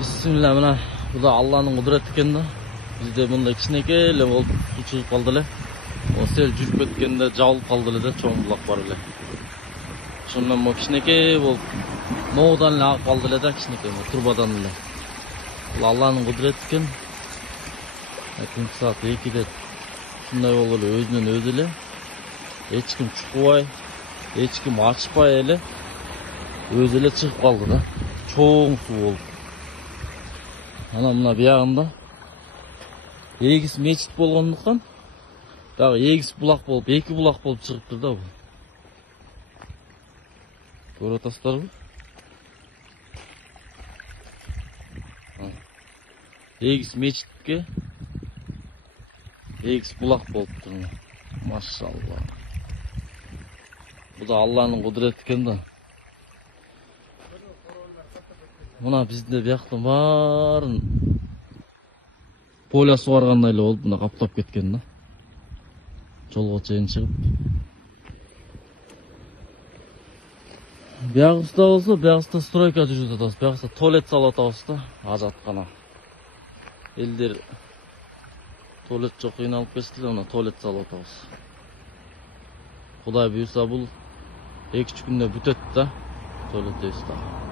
Bismillah, mana bu da Allah'ın kudreti ekan da. Bizde bunda kichineke ele oldu, su chiqib qoldi ele. O sel жүрүп кеткенде жабылып калды эле да, чоң булак бар эле. Ошондон мо кичинекей болуп ноодон эле агып калды эле да, кичинекей турбадан эле. Бул Алланын кудрети экен. Түнкү саат 2-де ушундай болуп эле өзүнөн өзү эле эч ким чукпай, эч ким ачпай эле өзү эле чыгып калды да. Чоң суу болуп. Ана мына биягында эгиз мечит болгондуктан дагы эгиз булак болуп, эки булак болуп чыгыптыр да бул. Көрүп атасыздарбы? Эгиз мечитке эгиз булак болуптур. Машалла. Бул да Алланын кудрети экен да. Мына бизде бияктын баарын поля сугаргандай эле болуп, мына каптап кеткен да. Жолго чейин чыгып. Биягыбызда болсо, биягыбызда стройка жүрүп атабыз. Биягыбызда туалет салып атабыз да, ажаткана. Элдер туалет жок, кыйналып кетти эле, мына туалет салып атабыз. Кудай буйрса бул 2-3 күндө бүтөт да, туалетибиз да.